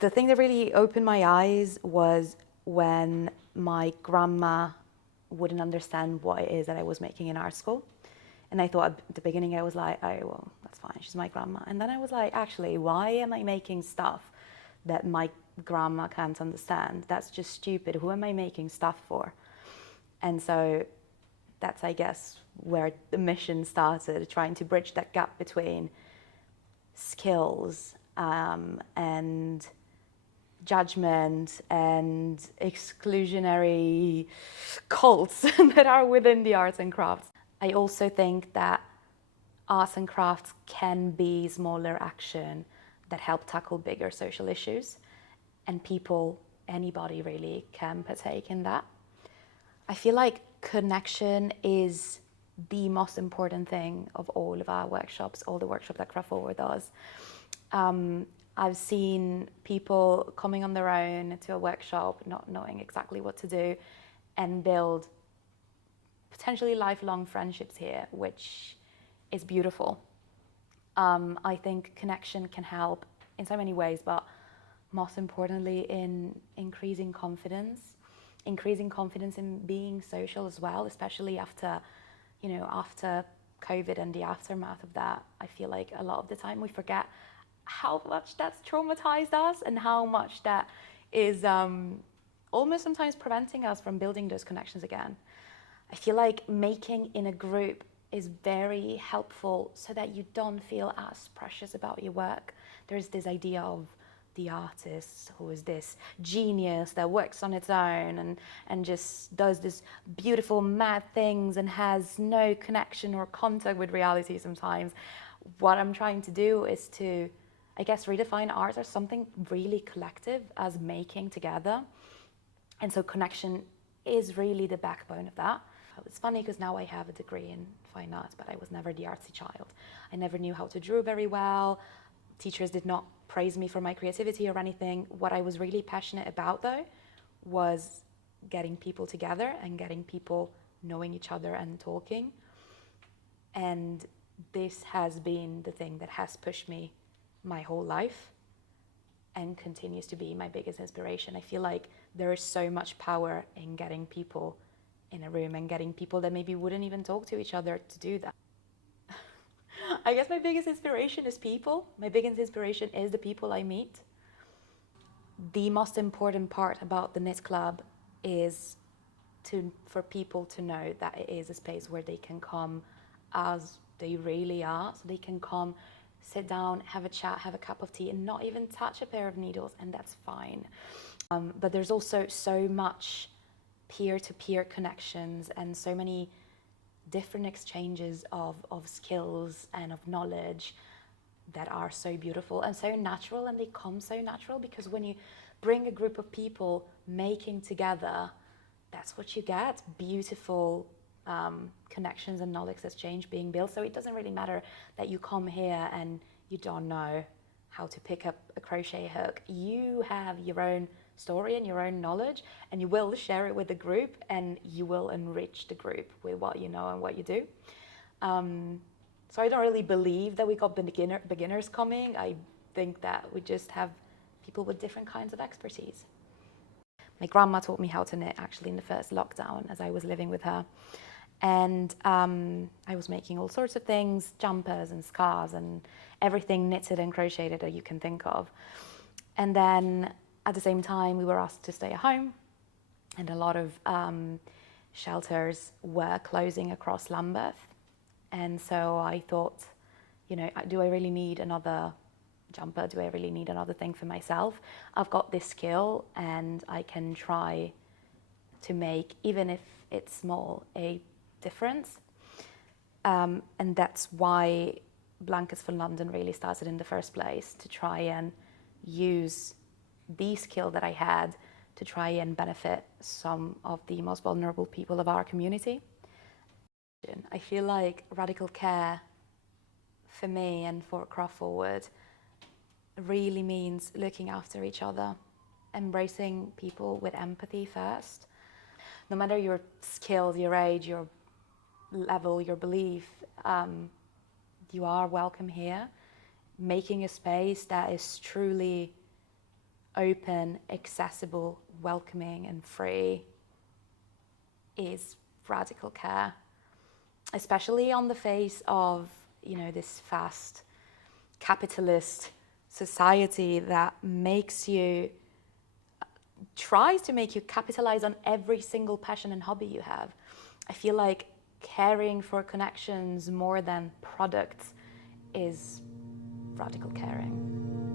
The thing that really opened my eyes was when my grandma wouldn't understand what it is that I was making in art school. And I thought at the beginning, I was like, oh, well, that's fine, she's my grandma. And then I was like, actually, why am I making stuff that my grandma can't understand? That's just stupid. Who am I making stuff for? And so that's, I guess, where the mission started, trying to bridge that gap between skills and judgment and exclusionary cults that are within the arts and crafts. I also think that arts and crafts can be smaller action that help tackle bigger social issues, and people, anybody really, can partake in that. I feel like connection is the most important thing of all of our workshops, all the workshops that Craft Forward does. I've seen people coming on their own to a workshop, not knowing exactly what to do, and build potentially lifelong friendships here, which is beautiful. I think connection can help in so many ways, but most importantly in increasing confidence in being social as well, especially after COVID and the aftermath of that. I feel like a lot of the time we forget how much that's traumatized us and how much that is almost sometimes preventing us from building those connections again. I feel like making in a group is very helpful so that you don't feel as precious about your work. There's this idea of the artist who is this genius that works on its own and just does this beautiful mad things and has no connection or contact with reality sometimes. What I'm trying to do is to, I guess, redefine art as something really collective, as making together. And so connection is really the backbone of that. It's funny because now I have a degree in fine arts, but I was never the artsy child. I never knew how to draw very well. Teachers did not praise me for my creativity or anything. What I was really passionate about, though, was getting people together and getting people knowing each other and talking. And this has been the thing that has pushed me my whole life and continues to be my biggest inspiration. I feel like there is so much power in getting people in a room and getting people that maybe wouldn't even talk to each other to do that. I guess my biggest inspiration is people. My biggest inspiration is the people I meet. The most important part about the Knit Club is for people to know that it is a space where they can come as they really are. So they can come, sit down, have a chat, have a cup of tea, and not even touch a pair of needles, and that's fine. But there's also so much peer-to-peer connections and so many different exchanges of skills and of knowledge that are so beautiful and so natural, and they come so natural because when you bring a group of people making together, that's what you get, beautiful connections and knowledge exchange being built. So it doesn't really matter that you come here and you don't know how to pick up a crochet hook. You have your own story and your own knowledge, and you will share it with the group, and you will enrich the group with what you know and what you do. So I don't really believe that we got beginners coming. I think that we just have people with different kinds of expertise. My grandma taught me how to knit actually in the first lockdown as I was living with her. And I was making all sorts of things, jumpers and scarves and everything knitted and crocheted that you can think of. And then at the same time, we were asked to stay at home, and a lot of shelters were closing across Lambeth. And so I thought, do I really need another jumper? Do I really need another thing for myself? I've got this skill, and I can try to make, even if it's small, a difference. And that's why Blankets for London really started in the first place, to try and use the skill that I had to try and benefit some of the most vulnerable people of our community. I feel like radical care for me and for Craft Forward really means looking after each other, embracing people with empathy first. No matter your skills, your age, your level, your belief, you are welcome here. Making a space that is truly open, accessible, welcoming, and free is radical care, especially on the face of, you know, this fast capitalist society that tries to make you capitalize on every single passion and hobby you have. I feel like caring for connections more than products is radical caring.